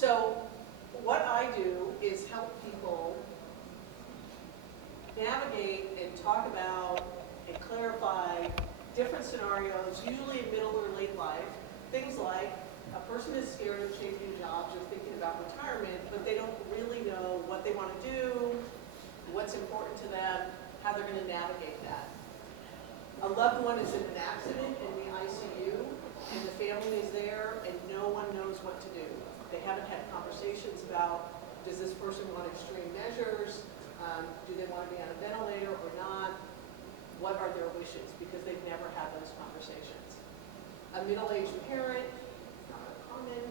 So what I do is help people navigate and talk about and clarify different scenarios, usually in middle or late life. Things like a person is scared of changing jobs or thinking about retirement, but they don't really know what they want to do, what's important to them, how they're going to navigate that. A loved one is in an accident in the ICU, and the family is there, and no one knows what to do. They haven't had conversations about, does this person want extreme measures? Do they want to be on a ventilator or not? What are their wishes? Because they've never had those conversations. A middle-aged parent, not uncommon,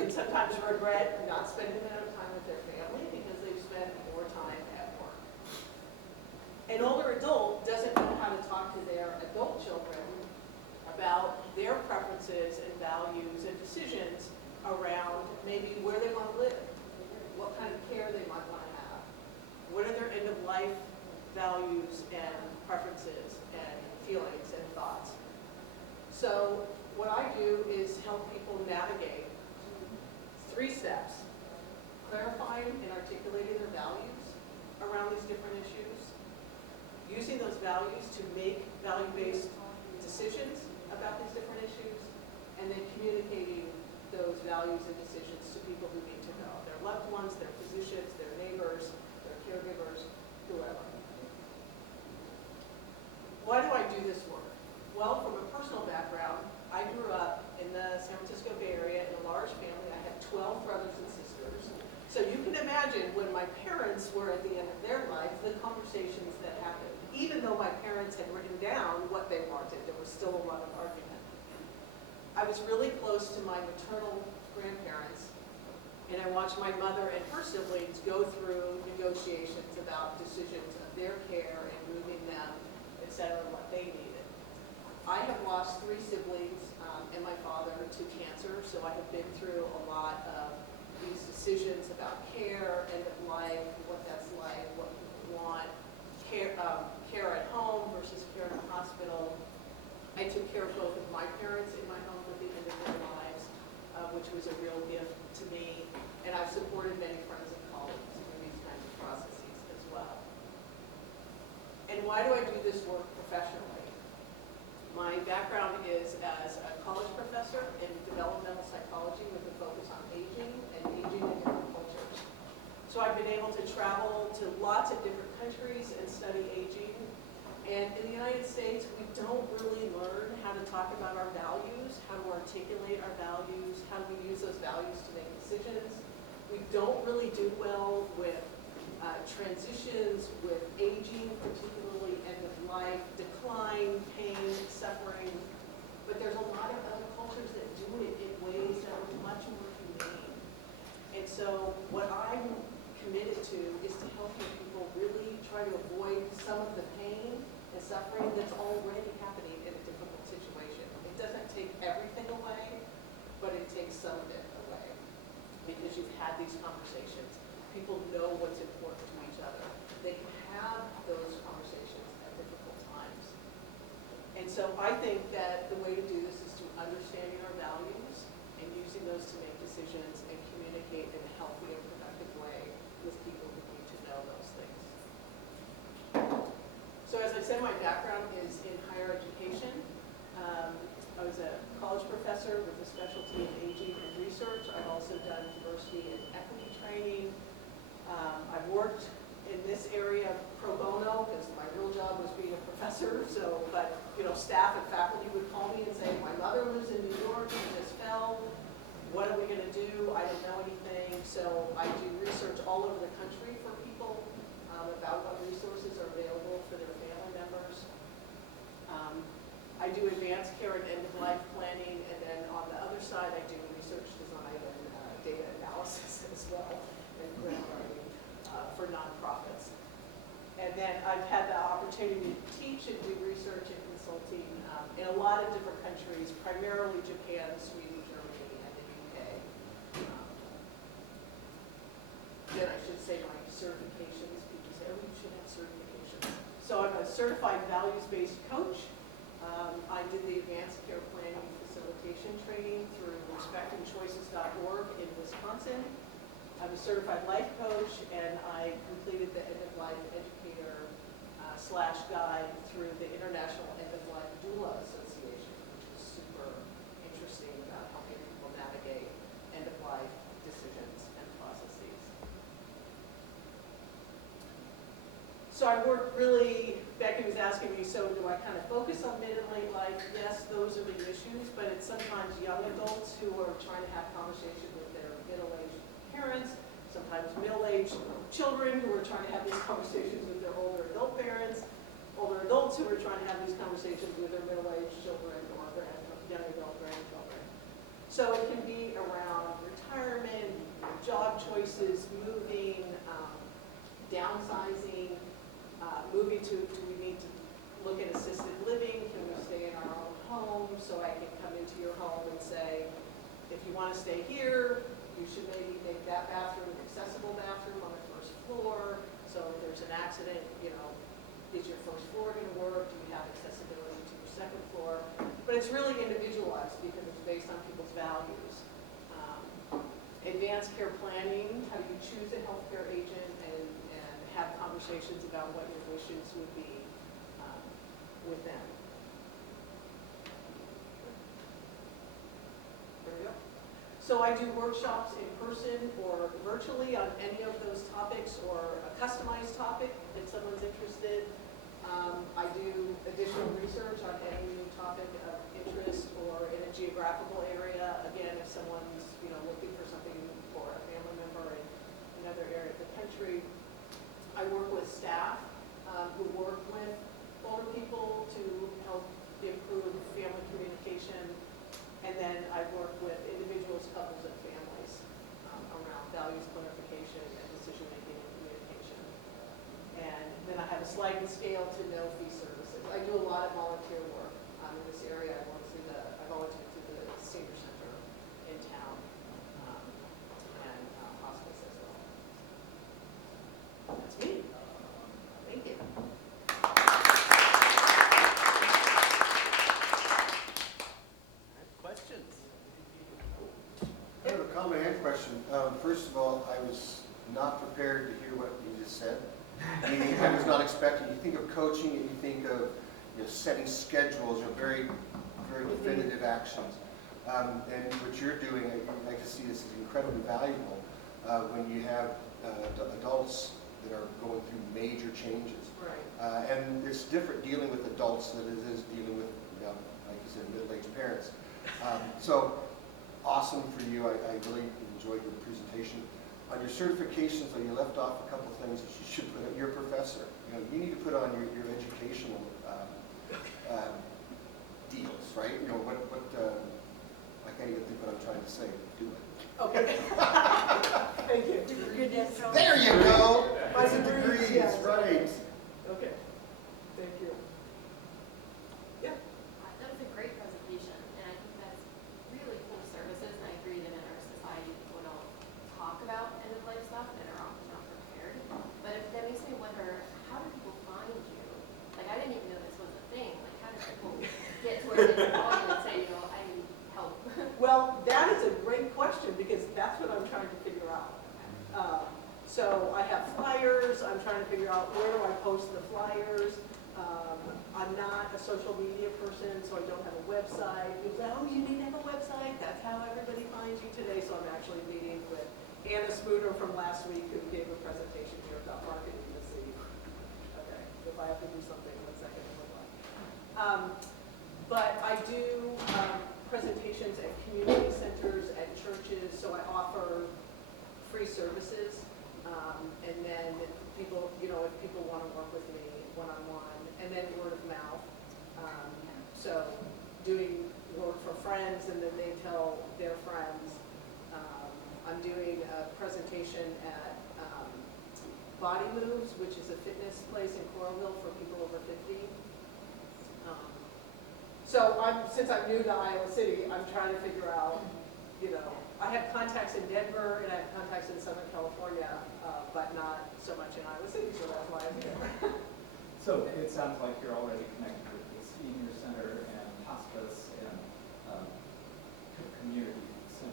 can sometimes regret not spending enough time with their family because they've spent more time at work. An older adult doesn't know how to talk to their adult children about their preferences and values and decisions around maybe where they want to live, what kind of care they might want to have, what are their end-of-life values and preferences and feelings and thoughts. So what I do is help people navigate 3 steps: clarifying and articulating their values around these different issues, using those values to make value-based decisions about these different issues, and then communicating those values and decisions to people who need to know, their loved ones, their physicians, their neighbors, their caregivers, whoever. Why do I do this work? Well, from a personal background, I grew up in the San Francisco Bay Area in a large family. I had 12 brothers and sisters. So you can imagine when my parents were at the end of their life, the conversations that happened. Even though my parents had written down what they wanted, there was still a lot of argument. I was really close to my maternal grandparents, and I watched my mother and her siblings go through negotiations about decisions of their care and moving them, et cetera, what they needed. I have lost 3 siblings and my father to cancer, so I have been through a lot of these decisions about care, end of life, what that's like, what people want, care at home versus care in a hospital. I took care of both of my parents in my home at the end of their lives, which was a real gift to me, and I've supported many friends and colleagues through these kinds of processes as well. And why do I do this work professionally? My background is as a college professor in developmental psychology with a focus on aging and aging in different cultures. So I've been able to travel to lots of different countries and study aging. And in the United States, we don't really learn how to talk about our values, how to articulate our values, how do we use those values to make decisions. We don't really do well with transitions, with aging, particularly end of life, decline, pain, suffering. But there's a lot of other cultures that do it in ways that are much more humane. And so what I'm committed to is to help people really try to avoid some of the pain and suffering that's already happening in a difficult situation. It doesn't take everything away, but it takes some of it away because you've had these conversations. People know what's important to each other. They can have those conversations at difficult times. And so I think that the way to do this is to understanding our values and using those to make decisions and communicate in a healthy and productive way with people who need to know those things. So as I said, my background is in higher education. I was a college professor with a specialty in aging and research. I've also done diversity and equity training. I've worked in this area pro bono because my real job was being a professor. So, but staff and faculty would call me and say, "My mother lives in New York and this fell. What are we going to do? I don't know anything." So I do research all over the country for people about what resources are available for their family members. I do advanced care and end-of-life planning, and then on the other side, I do research design and data analysis as well, and grant writing for nonprofits. And then I've had the opportunity to teach and do research and consulting in a lot of different countries, primarily Japan, Sweden, Germany, and the UK. Then I should say my certifications, people say, "Oh, you should have certifications." So I'm a certified values-based coach. I did the advanced care planning facilitation training through respectingchoices.org in Wisconsin. I'm a certified life coach, and I completed the end-of-life educator / guide through the International End-of-Life Doula Association, which is super interesting about helping people navigate end-of-life decisions and processes. So I work really, Becky was asking me, so do I kind of focus on mid and late life? Yes, those are the issues, but it's sometimes young adults who are trying to have conversations with their middle-aged parents, sometimes middle-aged children who are trying to have these conversations with their older adult parents, older adults who are trying to have these conversations with their middle-aged children or their young adult grandchildren. So it can be around retirement, job choices, moving, downsizing, moving to, do we need to look at assisted living? Can we stay in our own home? So I can come into your home and say, if you want to stay here, you should maybe make that bathroom an accessible bathroom on the first floor. So if there's an accident, is your first floor going to work? Do you have accessibility to your second floor? But it's really individualized because it's based on people's values. Advanced care planning, how do you choose a healthcare agent and have conversations about what your wishes would be with them. There we go. So I do workshops in person or virtually on any of those topics or a customized topic if someone's interested. I do additional research on any new topic of interest or in a geographical area. Again, if someone's looking for something for a family member in another area of the country. I work with staff who work with older people to help improve family communication. And then I work with individuals, couples, and families around values clarification and decision-making and communication. And then I have a sliding scale to no fee services. I do a lot of volunteer work in this area. I volunteer through the senior center in town and hospice as well. That's me. Thank you. Questions? I have a comment and question. First of all, I was not prepared to hear what you just said. Meaning, I was not expecting. You think of coaching and you think of setting schedules or very, very definitive actions. And what you're doing, I like to see this as incredibly valuable when you have adults that are going through major changes. Right. And it's different dealing with adults than it is dealing with, like you said, middle-aged parents. So awesome for you. I really enjoyed your presentation. On your certifications, though, you left off a couple of things that you should put on. You're a professor. You need to put on your educational deals, right? I can't even think what I'm trying to say. Do it. Okay. Thank you. There you go. My It's a degrees, degree, yes. right. Okay. Thank you. Yeah. That was a great presentation, and I think that's really cool services, and I agree that in our society people don't talk about end-of-life stuff and are often not prepared. But that makes me wonder, how do people find you? Like, I didn't even know this was a thing. Like, how do people get to where they call you and say, I need help? Well, that is a great question because that's what I'm trying to figure out. So I have flyers. I'm trying to figure out where do I post the flyers. I'm not a social media person, so I don't have a website. People say, oh, you need to have a website. That's how everybody finds you today. So I'm actually meeting with Anna Spooner from last week who gave a presentation here about marketing this week. Okay, if I have to do something, what's that going to look like? But I do presentations at community centers, at churches, so I offer free services. And then people, if people want to work with me one-on-one, and then word of mouth. So doing work for friends, and then they tell their friends. I'm doing a presentation at Body Moves, which is a fitness place in Coralville for people over 50. So since I'm new to Iowa City, I'm trying to figure out, I have contacts in Denver and I have contacts in Southern California, but not so much in Iowa City, so that's why I'm here. So it sounds like you're already connected with the senior center and hospice and community center.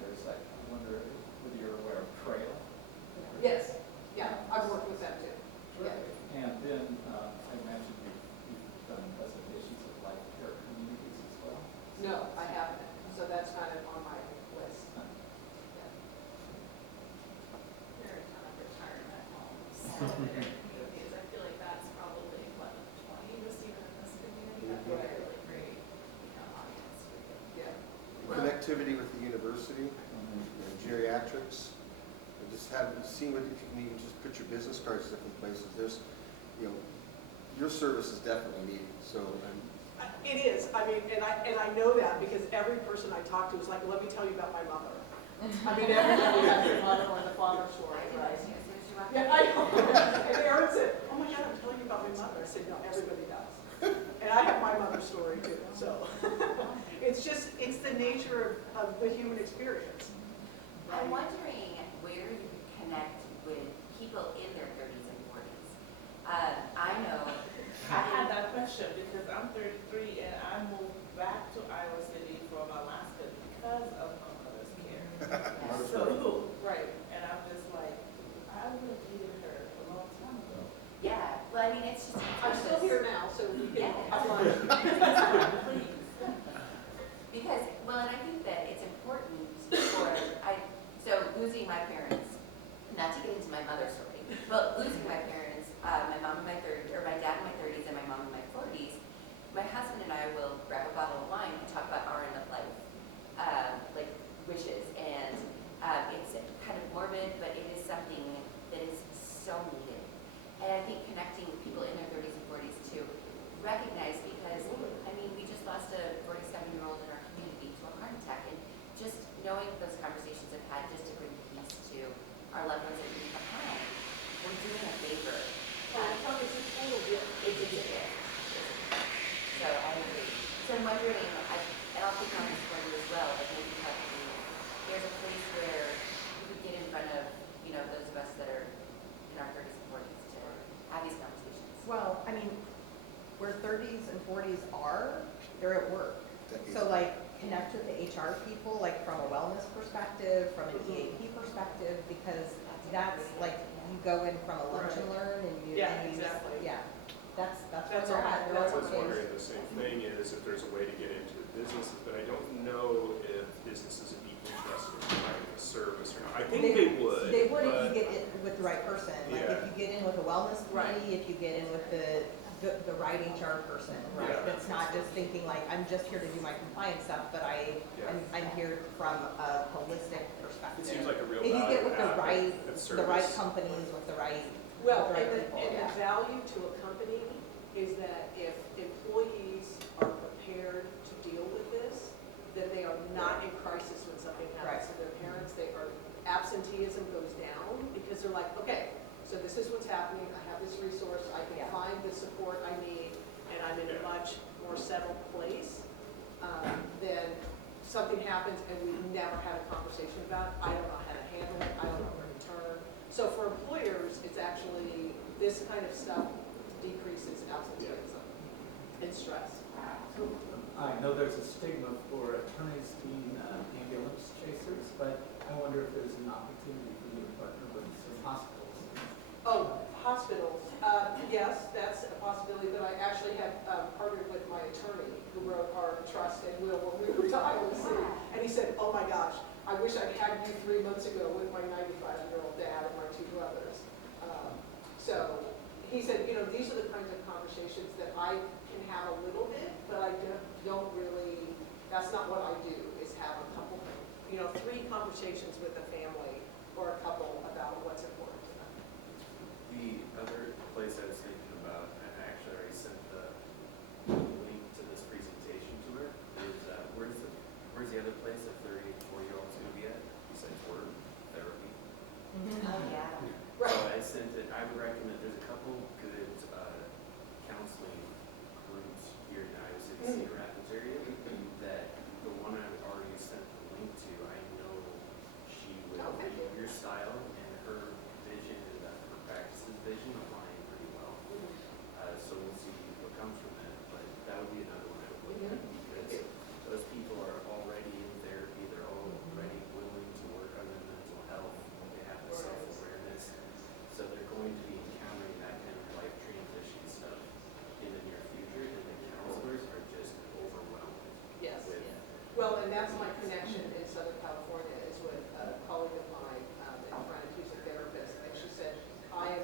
communities. I feel like that's probably what, 20, just even in this community, that'd be a really great, audience for you. Yeah. Connectivity with the university, geriatrics, and just have, see what, if you can even just put your business cards in different places. There's, your service is definitely needed, so, It is, I mean, and I know that because every person I talk to is like, let me tell you about my mother. I mean, everybody has a mother or the father story, right? Yeah, I know. And Aaron said, oh my God, I'm telling you about my mother. I said, no, everybody does. And I have my mother's story too, so. It's the nature of the human experience. I'm wondering where you connect with people in their 30s and 40s. I know. I had that question because I'm 33 and I moved back to Iowa City from Alaska because of my mother's care. So, Right. and I'm just like, I would have needed her a long time ago. Yeah, well, I mean, it's just. I'm still here now, so we can Yeah. have lunch. Please. Because, well, and I think that it's important so losing my parents, not to get into my mother's story, but losing my parents, my mom in my my dad in my 30s and my mom in my 40s, my husband and I will grab a bottle of wine and talk about our end of life, like wishes, and it's kind of morbid, but it is something that is so needed. And I think connecting people in their 30s and 40s to recognize, because, I mean, we just lost a 47-year-old in our community to a heart attack, and just knowing those conversations have had just to bring peace to our loved ones that we leave behind, we're doing a favor. It's a total gift. It's a gift. So I agree. So I'm wondering, and I'll pick on this for you as well, like maybe talking, there's a place where we could get in front of, those of us that are in our 30s and 40s to have these conversations. Well, I mean, where 30s and 40s are, they're at work. So like connect with the HR people, like from a wellness perspective, from an EAP perspective, because that's like, you go in from a lunch and learn and you. Yeah, and you just- exactly. Yeah, that's where That's they're all- at. They're that's I was working. wondering the same thing, is if there's a way to get into businesses, but I don't know if businesses would be interested in providing a service or not. I think they would. They would if but- you get in with the right person. Like Yeah. if you get in with a wellness Right. committee, if you get in with the right HR person, right? Yeah. That's not just thinking like, I'm just here to do my compliance stuff, but Yeah. I'm here from a holistic perspective. It seems like a real If you get with value add the with right service. companies, with the right, Well, with the and right the, people, and yeah. the value to a company is that if employees are prepared to deal with this, then they are not in crisis when something happens to their parents. Absenteeism goes down because they're like, okay, so this is what's happening. I have this resource. I can Yeah. find the support I need, and I'm in a Yeah. much more settled place. Then something happens and we've never had a conversation about it. I don't know how to handle it. I don't know where to turn. So for employers, it's actually, this kind of stuff decreases absenteeism and stress. I know there's a stigma for attorneys being ambulance chasers, but I wonder if there's an opportunity for you to partner with some hospitals. Oh, hospitals, yes, that's a possibility, but I actually have partnered with my attorney who wrote our trust and will when we moved to Iowa City. And he said, oh my gosh, I wish I'd had you 3 months ago with my 95-year-old dad and my 2 brothers. So he said, these are the kinds of conversations that I can have a little bit, but I don't really, that's not what I do, is have a couple, 3 conversations with a family or a couple about what's important to them. The other place I was thinking about, and I actually already sent the link to this presentation to her, is where's the other place a 34-year-old's going to be at besides work, therapy? Oh, yeah. Right. So I sent it, I would recommend, there's a couple good counseling groups here in the Iowa City Cedar Rapids area that the one I already sent the link to, I know she will Oh, thank you. your style and her vision and her practice's vision align pretty well. So we'll see what comes from that, but that would be another one I would look at because those people are already in therapy, they're already willing to work on their mental health, they have the self-awareness, so they're going to be encountering that kind of life transition stuff in the near future, and the counselors are just overwhelmed Yes. with. Well, and that's my connection in Southern California is with a colleague of mine and friend who's a therapist. And she said, I am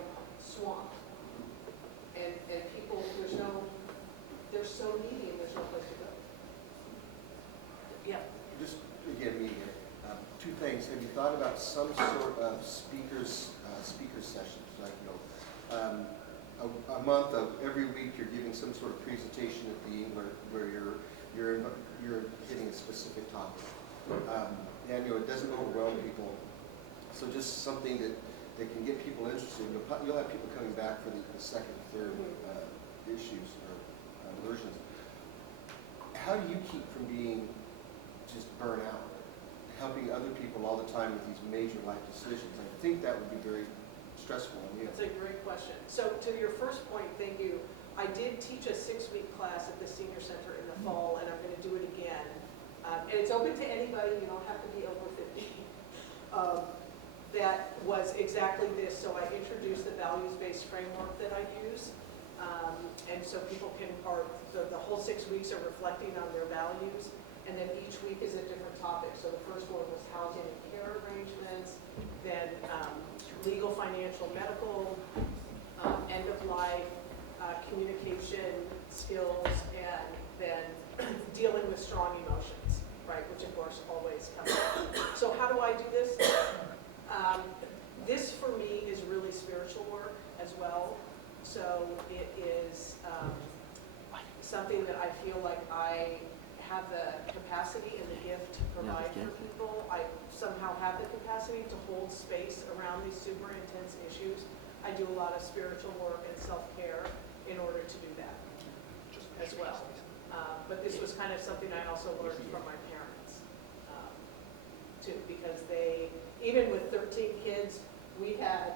two things. Have you thought about some sort of speaker sessions, like, a month of every week you're giving some sort of presentation at the where you're hitting a specific topic. And it doesn't overwhelm people. So just something that can get people interested. You'll have people coming back for the second, third issues or versions. How do you keep from being just burnt out, helping other people all the time with these major life decisions? I think that would be very stressful on you. That's a great question. So to your first point, thank you. I did teach a 6-week class at the senior center in the fall, and I'm going to do it again. And it's open to anybody. You don't have to be over 50. That was exactly this. So I introduced the values-based framework that I use. And so people can, the whole 6 weeks are reflecting on their values. And then each week is a different topic. So the first one was housing and care arrangements, then legal, financial, medical, end of life, communication skills, and then dealing with strong emotions, right, which of course always comes up. So how do I do this? This for me is really spiritual work as well. So it is something that I feel like I have the capacity and the gift to provide for people. I somehow have the capacity to hold space around these super intense issues. I do a lot of spiritual work and self-care in order to do that as well. But this was kind of something I also learned from my parents too, because they, even with 13 kids, we had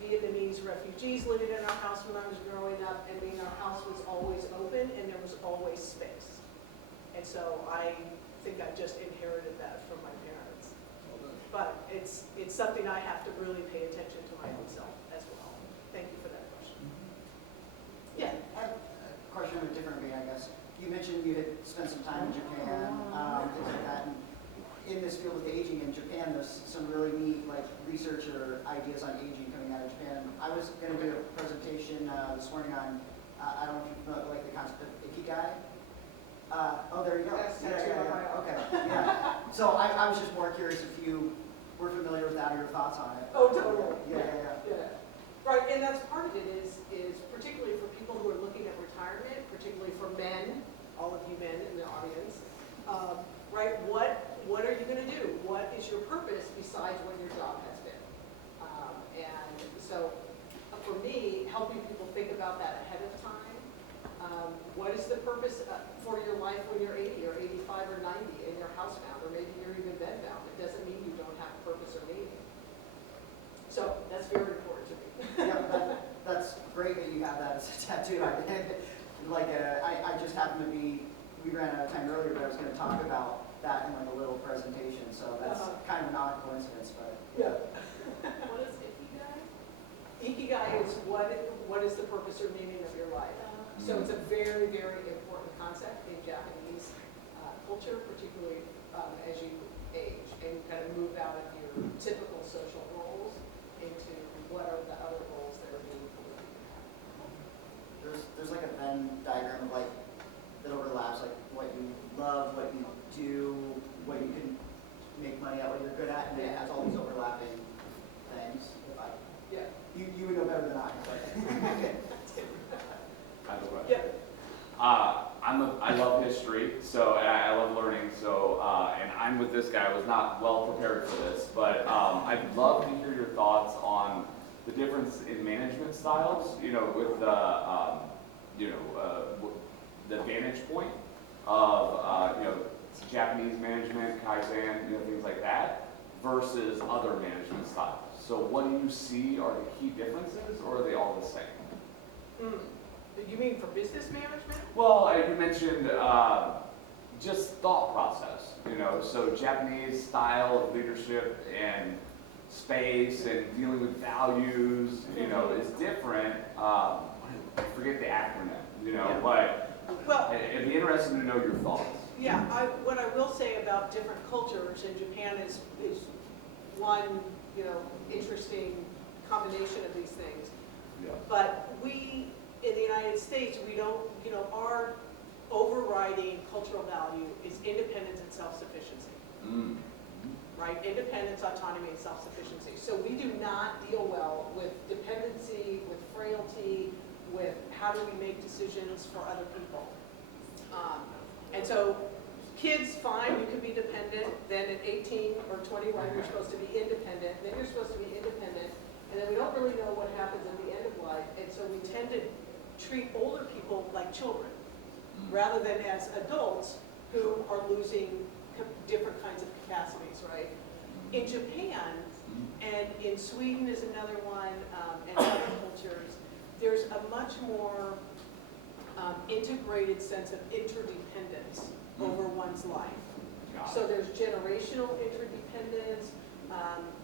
Vietnamese refugees living in our house when I was growing up. I mean, our house was always open and there was always space. And so I think I just inherited that from my parents. But it's something I have to really pay attention to my own self as well. Thank you for that question. Yeah. I have a question in a different vein, I guess. You mentioned you had spent some time in Japan, things like that. And in this field with aging in Japan, there's some really neat research or ideas on aging coming out of Japan. I was going to do a presentation this morning on, I don't know if you know the concept of ikigai. Oh, there you go. Yes, Yeah. Okay. Yeah. So I was just more curious if you were familiar with that or your thoughts on it. Oh, totally. Yeah. Right, and that's part of it is particularly for people who are looking at retirement, particularly for men, all of you men in the audience, right? What are you going to do? What is your purpose besides what your job has been? And so for me, helping people think about that ahead of time. What is the purpose for your life when you're 80 or 85 or 90 and you're housebound, or maybe you're even bedbound? It doesn't mean you don't have purpose or meaning. So that's very important to me. Yeah, that's great that you have that as a tattoo. I just happened to be, we ran out of time earlier, but I was going to talk about that in a little presentation. So that's kind of an odd coincidence, but. Yeah. What is ikigai? Ikigai is what is the purpose or meaning of your life? So it's a very, very important concept in Japanese culture, particularly as you age and kind of move out of your typical social roles into what are the other roles that are meaningful that you have. There's like a Venn diagram of that overlaps, like what you love, what you do, what you can make money at, what you're good at, and then it has all these overlapping things. You would know better than I. I have a question. Yeah. I love history, so and I love learning. So and I'm with this guy. I was not well prepared for this, but I'd love to hear your thoughts on the difference in management styles. With the vantage point of Japanese management, Kaizen, things like that, versus other management styles. So what do you see are the key differences, or are they all the same? You mean for business management? Well, you mentioned just thought process, so Japanese style of leadership and space and dealing with values, is different. I forget the acronym, but it'd be interesting to know your thoughts. Yeah, what I will say about different cultures, and Japan is one, interesting combination of these things. Yeah. But we, in the United States, we don't, our overriding cultural value is independence and self-sufficiency, right? Independence, autonomy, and self-sufficiency. So we do not deal well with dependency, with frailty, with how do we make decisions for other people. And so kids, fine, you can be dependent, then at 18 or 21, you're supposed to be independent, then you're supposed to be independent, and then we don't really know what happens at the end of life, and so we tend to treat older people like children, rather than as adults who are losing different kinds of capacities, right? In Japan, and in Sweden is another one, and other cultures, there's a much more integrated sense of interdependence over one's life. So there's generational interdependence.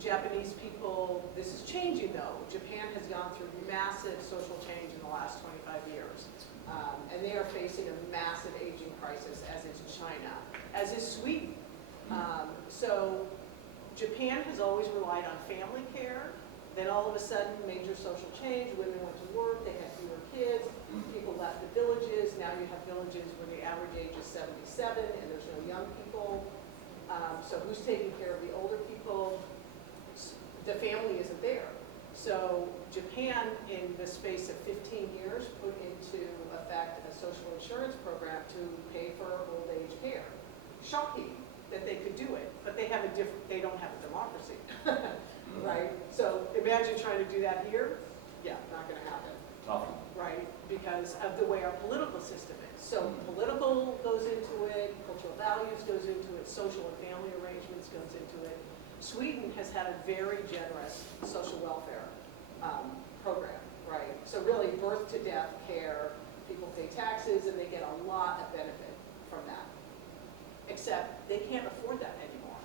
Japanese people, this is changing though. Japan has gone through massive social change in the last 25 years. And they are facing a massive aging crisis, as is China, as is Sweden. So Japan has always relied on family care. Then all of a sudden, major social change, women went to work, they had fewer kids, people left the villages. Now you have villages where the average age is 77 and there's no young people. So who's taking care of the older people? The family isn't there. So Japan, in the space of 15 years, put into effect a social insurance program to pay for old age care. Shocking that they could do it, but they don't have a democracy, right? So imagine trying to do that here. Yeah, not gonna happen. Tough. Right, because of the way our political system is. So political goes into it, cultural values goes into it, social and family arrangements goes into it. Sweden has had a very generous social welfare program, right? So really birth to death care, people pay taxes and they get a lot of benefit from that. Except they can't afford that anymore.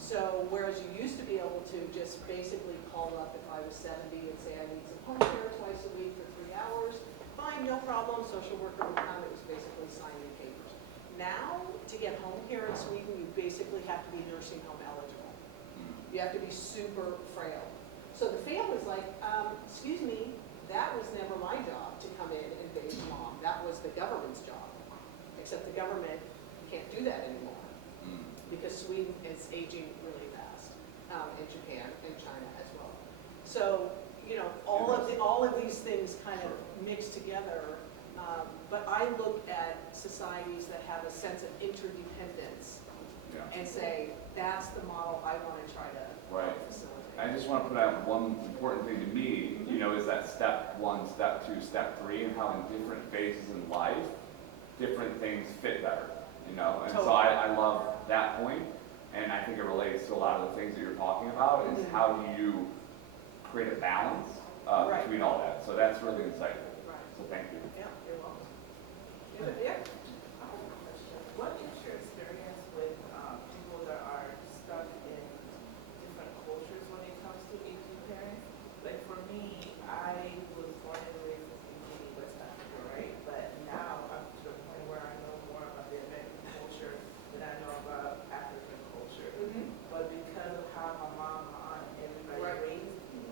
So whereas you used to be able to just basically call up if I was 70 and say I need some home care twice a week for 3 hours, fine, no problem, social worker would come, it was basically signing papers. Now, to get home care in Sweden, you basically have to be nursing home eligible. You have to be super frail. So the family's like, excuse me, that was never my job to come in and bathe mom. That was the government's job. Except the government can't do that anymore because Sweden is aging really fast, and Japan and China as well. So, you know, all of these things kind of mix together. But I look at societies that have a sense of interdependence and say, that's the model I want to try to facilitate. I just want to put out one important thing to me, you know, is that step 1, step 2, step 3, and how in different phases in life, different things fit better, you know? And so I love that point, and I think it relates to a lot of the things that you're talking about, is how do you create a balance between all that. So that's really insightful. So thank you. Yeah, you're welcome. Yeah. I have a question. What is your experience with people that are stuck in different cultures when it comes to aging parents? Like for me, I was born and raised in West Africa, right? But now I'm to the point where I know more about the American culture than I know about African culture. But because of how my mom, my aunt, everybody raised me,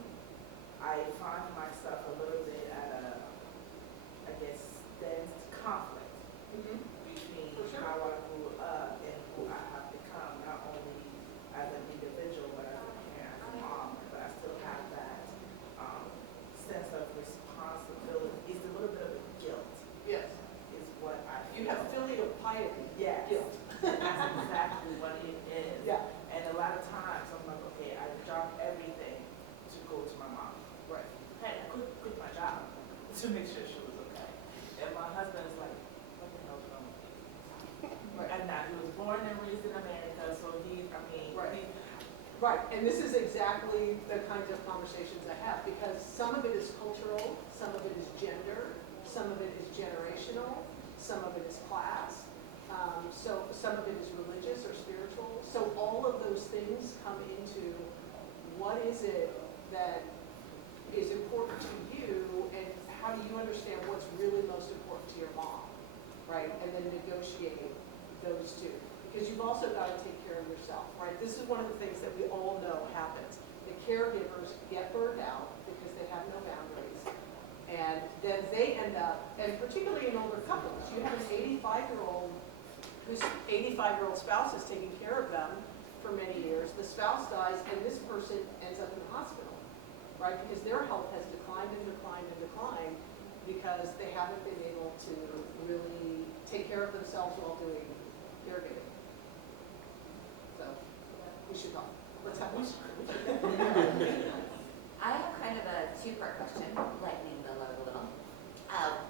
I find myself a little bit at a, I guess, dense conflict between how I grew up and who I have become, not only as an individual, but as a parent, as a mom, but I still have that sense of responsibility. It's a little bit of a guilt, Yes. is what I feel. You have filial piety. Yes. Guilt. That's exactly what it is. Yeah. And a lot of times, I'm like, okay, I dropped everything to go to my mom. Right. Hey, I quit my job to make sure she was okay. And my husband is like, what the hell's wrong with you? Right. And now he was born and raised in America, so Right, and this is exactly the kinds of conversations I have, because some of it is cultural, some of it is gender, some of it is generational, some of it is class, so some of it is religious or spiritual. So all of those things come into what is it that is important to you, and how do you understand what's really most important to your mom, right? And then negotiate those two. Because you've also got to take care of yourself, right? This is one of the things that we all know happens. The caregivers get burned out because they have no boundaries. And then they end up, and particularly in older couples, you have an 85-year-old whose 85-year-old spouse is taking care of them for many years. The spouse dies and this person ends up in the hospital, right? Because their health has declined and declined and declined because they haven't been able to really take care of themselves while doing caregiving. So, we should talk. Let's have one. I have kind of a two-part question, lightening the load a little.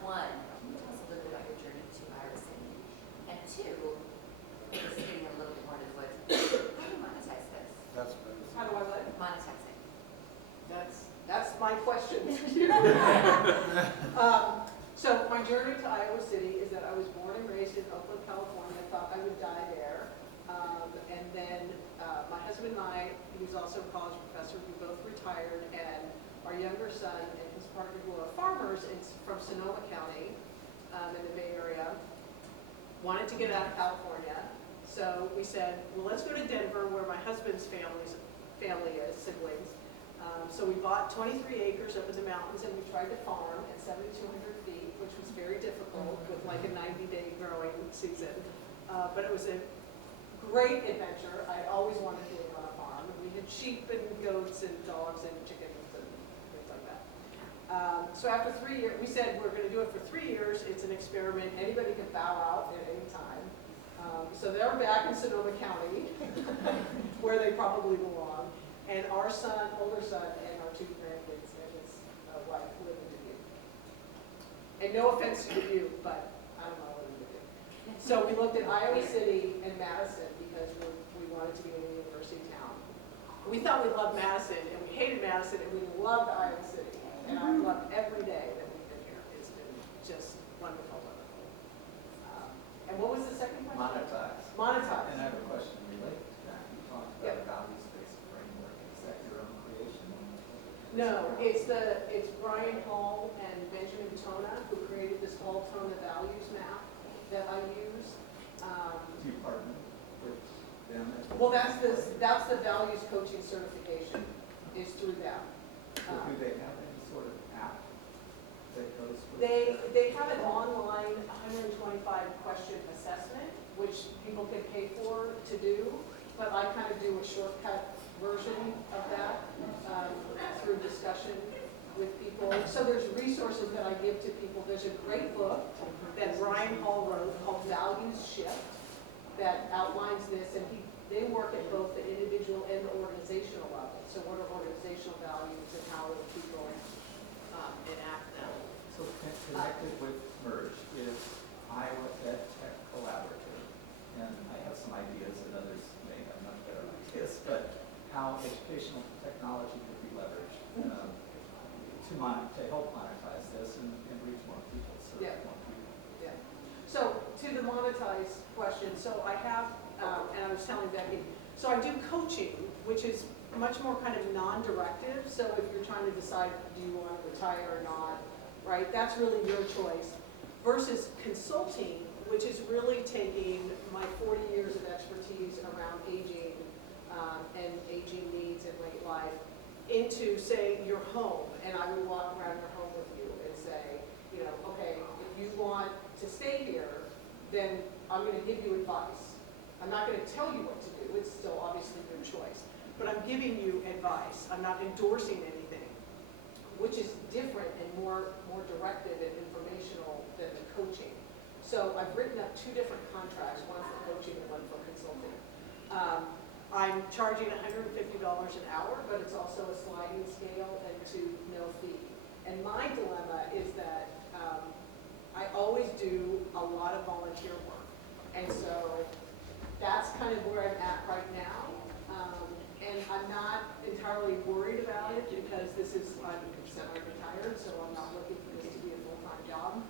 One, can you tell us a little bit about your journey to Iowa City? And two, just getting a little bit more to the woods, how do you monetize this? That's How do I let? Monetizing. That's my question for you. So my journey to Iowa City is that I was born and raised in Oakland, California. I thought I would die there. And then my husband and I, he was also a college professor, we both retired, and our younger son and his partner who are farmers from Sonoma County in the Bay Area, wanted to get out of California. So we said, well, let's go to Denver where my husband's family is, siblings. So we bought 23 acres up in the mountains and we tried to farm at 7,200 feet, which was very difficult with like a 90-day growing season. But it was a great adventure. I always wanted to live on a farm. We had sheep and goats and dogs and chickens and things like that. So after 3 years, we said we're going to do it for 3 years. It's an experiment. Anybody can bow out at any time. So they're back in Sonoma County, where they probably belong. And our son, older son, and our 2 grandkids and his wife live in Dubuque. And no offense to Dubuque, but I don't know what to do. So we looked at Iowa City and Madison because we wanted to be in a university town. We thought we loved Madison, and we hated Madison, and we loved Iowa City. And I loved every day that we've been here. It's been just wonderful, wonderful. And what was the second question? Monetize. Monetize. And I have a question related to that. You talked about Yep. a values-based framework. Is that your own creation? No, it's Brian Hall and Benjamin Tona who created this Hall Tona values map that I use. Do you partner with them? Well, that's the values coaching certification is through them. Or do they have any sort of app that goes with They have an online 125 question assessment, which people can pay for to do, but I kind of do a shortcut version of that through discussion with people. So there's resources that I give to people. There's a great book that Brian Hall wrote called Values Shift that outlines this, and they work at both the individual and the organizational level. So what are organizational values and how do people enact them? So connected with Merge is Iowa Ed Tech Collaborative. And I have some ideas and others may have much better ideas, but how educational technology could be leveraged to help monetize this and reach more people, serve Yeah. more people. Yeah. So to the monetize question, so I have, and I was telling Becky, so I do coaching, which is much more kind of non-directive. So if you're trying to decide, do you want to retire or not, right? That's really your choice. Versus consulting, which is really taking my 40 years of expertise around aging and aging needs in late life into, say, your home. And I would walk around your home with you and say, you know, okay, if you want to stay here, then I'm going to give you advice. I'm not going to tell you what to do. It's still obviously your choice. But I'm giving you advice. I'm not endorsing anything, which is different and more directed and informational than the coaching. So I've written up 2 different contracts, one for coaching and one for consulting. I'm charging $150 an hour, but it's also a sliding scale and to no fee. And my dilemma is that I always do a lot of volunteer work. And so that's kind of where I'm at right now. And I'm not entirely worried about it because I'm semi-retired, so I'm not looking for this to be a full-time job.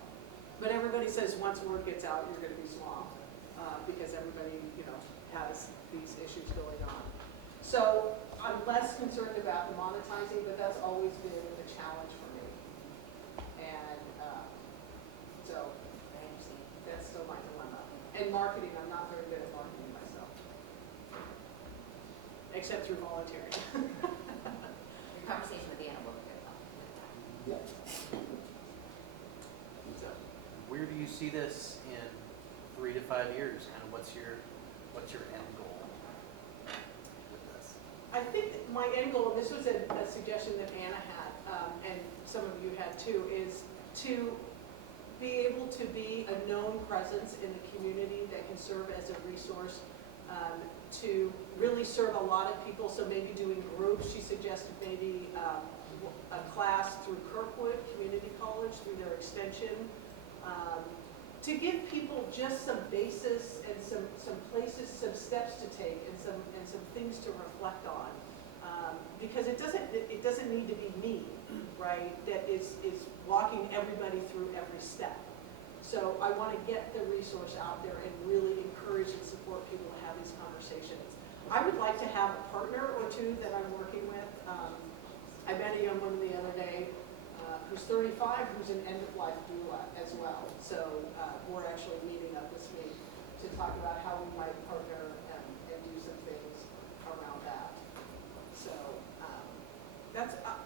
But everybody says once word gets out, you're going to be swamped because everybody, has these issues going on. So I'm less concerned about the monetizing, but that's always been a challenge for me. And so that's still my dilemma. And marketing, I'm not very good at marketing myself, except through volunteering. Your conversation with Anna will be good help. So, Where do you see this in 3 to 5 years? Kind of what's your end goal with this? I think that my end goal, and this was a suggestion that Anna had, and some of you had too, is to be able to be a known presence in the community that can serve as a resource, to really serve a lot of people. So maybe doing groups. She suggested maybe a class through Kirkwood Community College, through their extension, to give people just some basis and some places, some steps to take, and some things to reflect on, because it doesn't need to be me, right? That is walking everybody through every step. So I want to get the resource out there and really encourage and support people to have these conversations. I would like to have a partner or two that I'm working with. I met a young woman the other day who's 35, who's an end-of-life doula as well. So we're actually meeting up this week to talk about how we might partner and do some things around that. So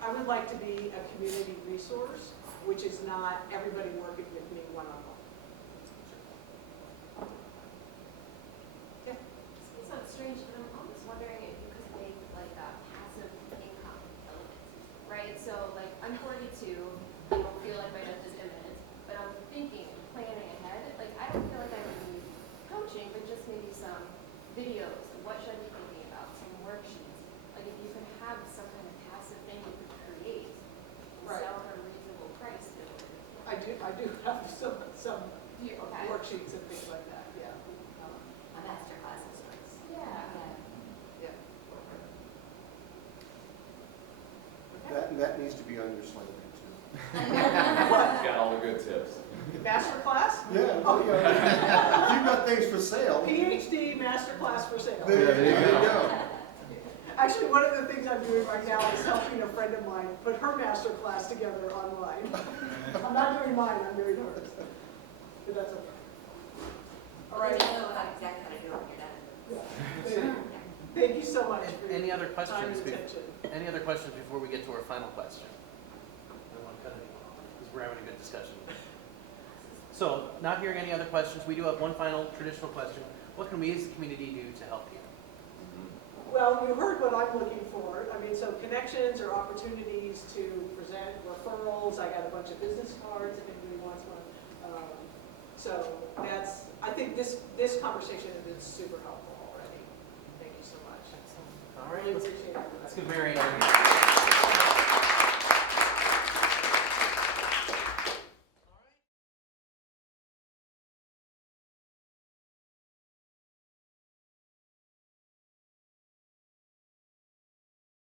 I would like to be a community resource, which is not everybody working with me one-on-one. Yeah. It sounds strange, but I'm almost wondering if you could make like a passive income element, right? So like I'm 42, I don't feel like my death is imminent, but I'm thinking, planning ahead. Like I don't feel like I would need coaching, but just maybe some videos of what should I be thinking about, some worksheets. Like if you could have some kind of passive thing you could create and Right. sell at a reasonable price. I do have some Okay. worksheets and things like that, yeah. A master class of sorts. Yeah. Yeah. That needs to be on your slide too. Got all the good tips. Master class? Yeah, oh, yeah. If you've got things for sale. PhD master class for sale. There you go. Actually, one of the things I'm doing right now is helping a friend of mine put her master class together online. I'm not doing mine, I'm doing hers. But that's okay. All Well, right. then you'll know exactly how to do it when you're done. Yeah. Thank you so much for Any your other time questions? and attention. Any other questions before we get to our final question? I don't want to cut anyone off because we're having a good discussion. So, not hearing any other questions, we do have one final traditional question. What can we as a community do to help you? Well, you heard what I'm looking for. I mean, so connections or opportunities to present referrals. I got a bunch of business cards if anybody wants one. So I think this conversation has been super helpful already. Thank you so much. All right, Really let's appreciate it. give Mary a